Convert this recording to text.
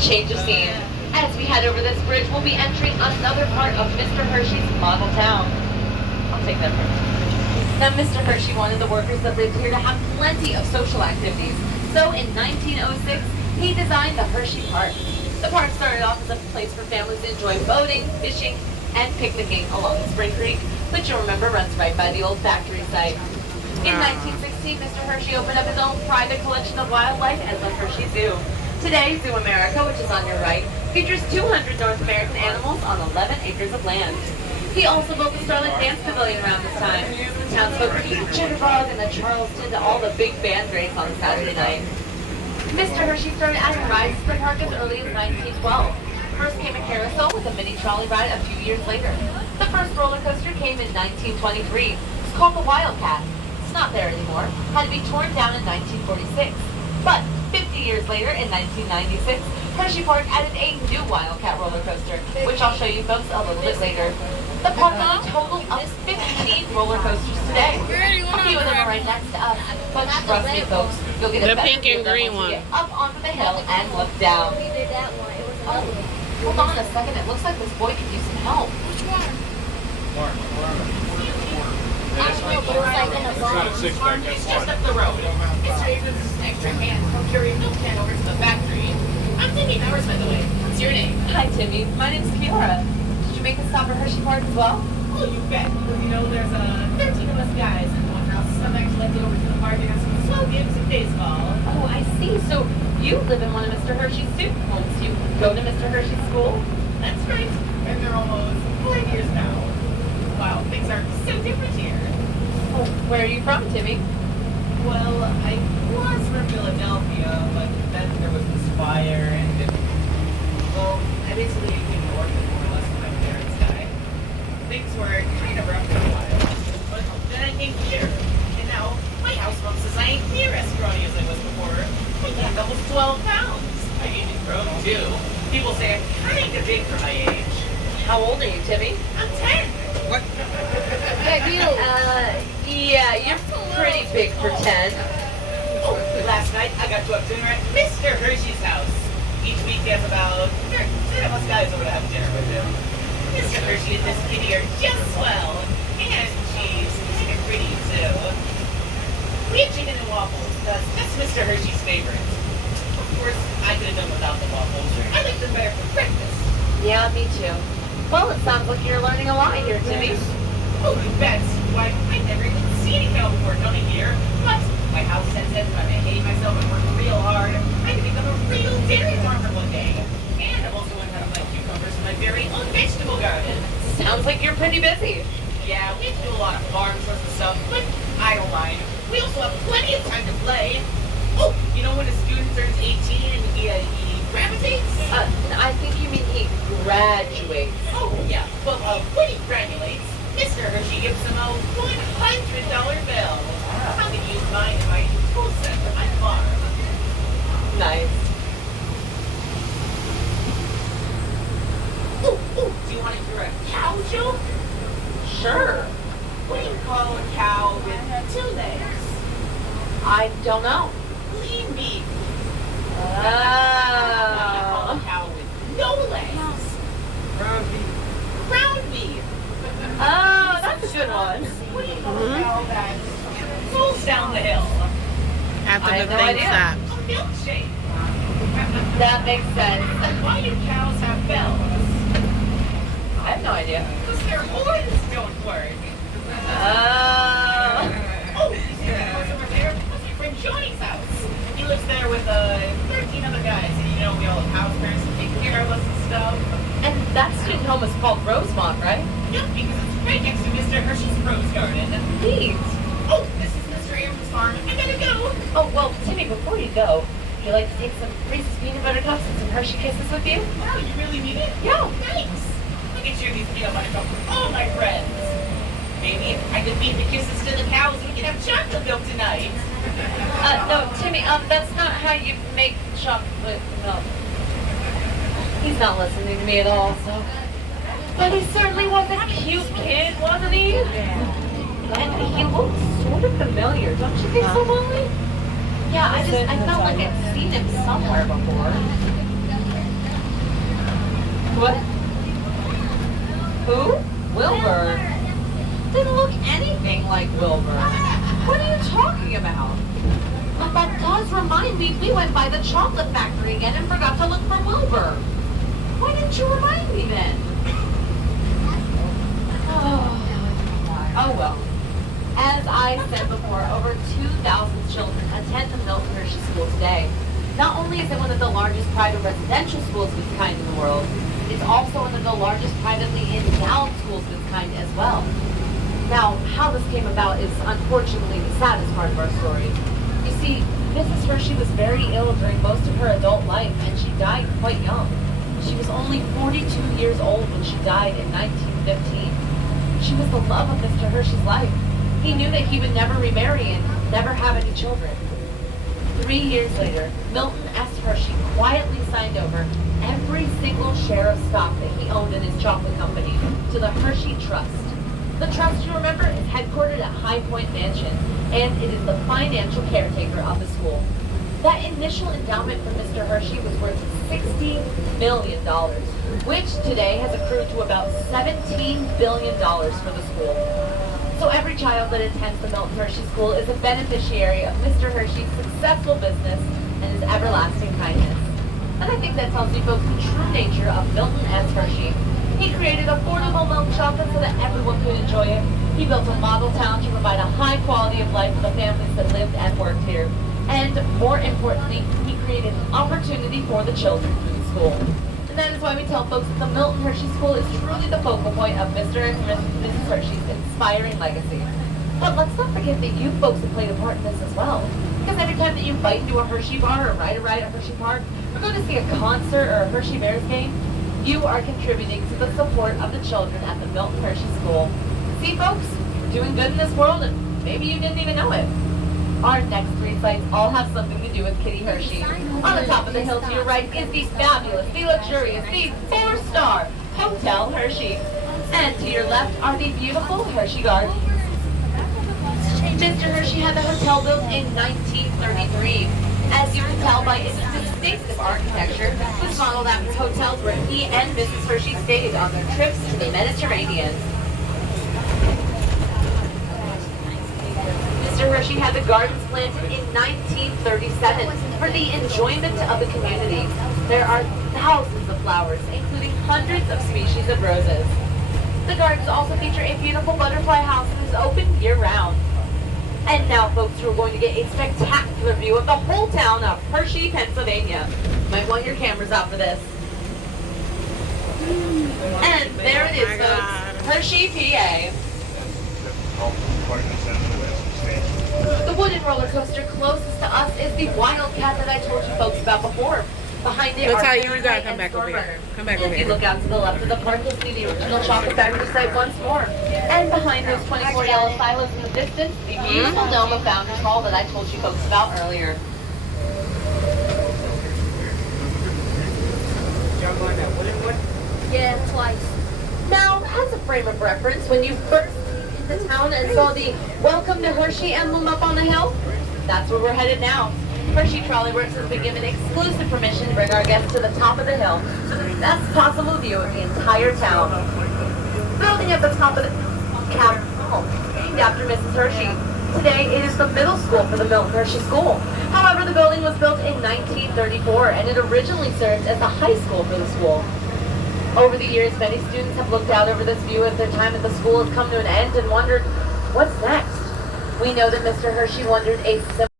Change of scene. As we head over this bridge, we'll be entering another part of Mr. Hershey's model town. I'll take that from you. Now, Mr. Hershey wanted the workers that lived here to have plenty of social activities. So in 1906, he designed the Hershey Park. The park started off as a place for families to enjoy boating, fishing, and picnicking along the Spring Creek, which you'll remember runs right by the old factory site. In 1916, Mr. Hershey opened up his own private collection of wildlife as the Hershey Zoo. Today, Zoo America, which is on your right, features 200 North American animals on 11 acres of land. He also built the Starlight Dance Pavilion around this time. The townsfolk would eat the Jitterbug and the Charleston to all the big band race on Saturday night. Mr. Hershey started adding rides to the park as early as 1912. First came a carousel with a mini trolley ride a few years later. The first roller coaster came in 1923. It's called the Wildcat. It's not there anymore. Had to be torn down in 1946. But 50 years later, in 1996, Hershey Park added a new Wildcat roller coaster, which I'll show you folks a little bit later. The park has a total of 15 roller coasters today. A few of them are right next to us, but trust me folks, you'll get a better pink and view of them green once you one. get up onto the hill and look down. Oh, hold on a second, it looks like this boy could use some help. Which one? It's not a six-pack, It's that's just one. up the road. Mr. Abrams is an extra hand from carrying milk can over to the factory. I'm Timmy Powers, by the way. What's your name? Hi Timmy, my name's Kiara. Did you make a stop at Hershey Park as well? Oh, you bet. Because, you know, there's 13 of us guys in one house. Some actually like to go over to the park and have some swell games of baseball. Oh, I see. So you live in one of Mr. Hershey's student homes. You go to Mr. Hershey's school? That's right. And they're almost 5 years now. Wow, things are so different here. Oh, where are you from, Timmy? Well, I was from Philadelphia, but then there was this fire and well, I basically came north and more or less when my parents died. Things were kind of rough for a while. But then I came here, and now my house looks as I ain't near as scrawny as I was before. I gained almost 12 pounds. I even grown too. People say I'm kind of big for my age. How old are you, Timmy? I'm 10. What? Yeah, you're pretty big for 10. Oh, last night I got to have dinner at Mr. Hershey's house. Each week he has about 10 of us guys over to have dinner with him. Mr. Hershey and this kitty are just swell. And she's kind of pretty too. We had chicken and waffles because that's Mr. Hershey's favorite. Of course, I could have done without the waffles. I like them better for breakfast. Yeah, me too. Well, it sounds like you're learning a lot here, Timmy. Oh, you bet. Why, I've never even seen a cow before coming here. But my house says that if I behave myself and work real hard, I can become a real dairy farmer one day. And I've also learned how to plant cucumbers in my very own vegetable garden. Sounds like you're pretty busy. Yeah, we have to do a lot of farm sorts of stuff, but I don't mind. We also have plenty of time to play. Oh, you know when a student turns 18 and he gravitates? I think you mean he graduates. Oh, yeah. Well, when he granulates, Mr. Hershey gives him a $100 bill. I can use mine in my tool set for my farm. Nice. Ooh, do you want to hear a cow joke? Sure. What do you call a cow with 2 legs? I don't know. Lean beef. What do you call a Oh. cow with no legs? Ground beef. Oh, that's a good one. What do you call a cow that rolls down the hill? After I the have no thing idea. stopped. A milkshake. That makes sense. Why do cows have bells? I have no idea. Because their horns don't work. Oh. Oh, you see that horse over there? That's my friend Johnny's house. He lives there with 13 other guys, and you know we all have house parents to take care of us and stuff. And that student home is called Rosemont, right? Yep, because it's right next to Mr. Hershey's rose garden. Neat. Oh, this is Mr. Abrams' farm. I gotta go. Oh, well, Timmy, before you go, would you like to take some Reese's peanut butter cups and some Hershey Kisses with you? Wow, you really need it? Yeah. Thanks. I can share these peanut butter cups with all my friends. Maybe if I could feed the kisses to the cows, we could have chocolate milk tonight. No, Timmy, that's not how you make chocolate milk. He's not listening to me at all, so. But he certainly was a cute kid, wasn't he? And he looked sort of familiar, don't you think so, Molly? Yeah, I felt like I'd seen him somewhere before. we went by the chocolate factory again and forgot to look for Wilbur. Why didn't you remind me then? Oh well. As I said before, over 2,000 children attend the Milton Hershey School today. Not only is it one of the largest private residential schools of its kind in the world, it's also one of the largest privately endowed schools of its kind as well. Now, how this came about is unfortunately the saddest part of our story. You see, Mrs. Hershey was very ill during most of her adult life, and she died quite young. She was only 42 years old when she died in 1915. She was the love of Mr. Hershey's life. He knew that he would never remarry and never have any children. 3 years later, Milton S. Hershey quietly signed over every single share of stock that he owned in his chocolate company to the Hershey Trust. The trust, you remember, is headquartered at High Point Mansion, and it is the financial caretaker of the school. That initial endowment from Mr. Hershey was worth $60 million, which today has accrued to about $17 billion for the school. So every child that attends the Milton Hershey School is a beneficiary of Mr. Hershey's successful business and his everlasting kindness. And I think that tells you folks the true nature of Milton S. Hershey. He created affordable milk chocolate so that everyone could enjoy it. He built a model town to provide a high quality of life for the families that lived and worked here. And more importantly, he created opportunity for the children through the school. And that is why we tell folks that the Milton Hershey School is truly the focal point of Mr. and Mrs. Hershey's inspiring legacy. But let's not forget that you folks have played a part in this as well. Because every time that you bite into a Hershey bar or ride a ride at Hershey Park, or go to see a concert or a Hershey Bears game, you are contributing to the support of the children at the Milton Hershey School. See folks, we're doing good in this world and maybe you didn't even know it. Our next 3 sites all have something to do with Kitty Hershey. On the top of the hill to your right is the fabulous, the luxurious, the 4-star Hotel Hershey. And to your left are the beautiful Hershey Gardens. Mr. Hershey had the hotel built in 1933. As you can tell by its distinctive architecture, it was modeled after hotels where he and Mrs. Hershey stayed on their trips to the Mediterranean. Mr. Hershey had the gardens planted in 1937 for the enjoyment of the community. There are thousands of flowers, including hundreds of species of roses. The gardens also feature a beautiful butterfly house that is open year-round. And now, folks, we're going to get a spectacular view of the whole town of Hershey, Pennsylvania. Might want your cameras out for this. And there it is, folks, Hershey, PA. The wooden roller coaster closest to us is the Wildcat that I told you folks about before. Behind it That's are how you Fahrenheit gotta come and back over here. Stormrunner. Come back And over if you here. look out to the left of the park, you'll see the original chocolate factory site once more. And behind those 24 yellow silos in the distance, the beautiful dome of Founders Hall that I told you folks about earlier. Jump on that wooden one. Yeah, twice. Now, as a frame of reference, when you first came into town and saw the Welcome to Hershey emblem up on the hill, that's where we're headed now. Hershey Trolley Works has been given exclusive permission to bring our guests to the top of the hill for the best possible view of the entire town. Building at the top of the Capitol, named after Mrs. Hershey. Today, it is the middle school for the Milton Hershey School. However, the building was built in 1934, and it originally served as the high school for the school. Over the years, many students have looked out over this view as their time at the school has come to an end and wondered, what's next? We know that Mr. Hershey wondered a similar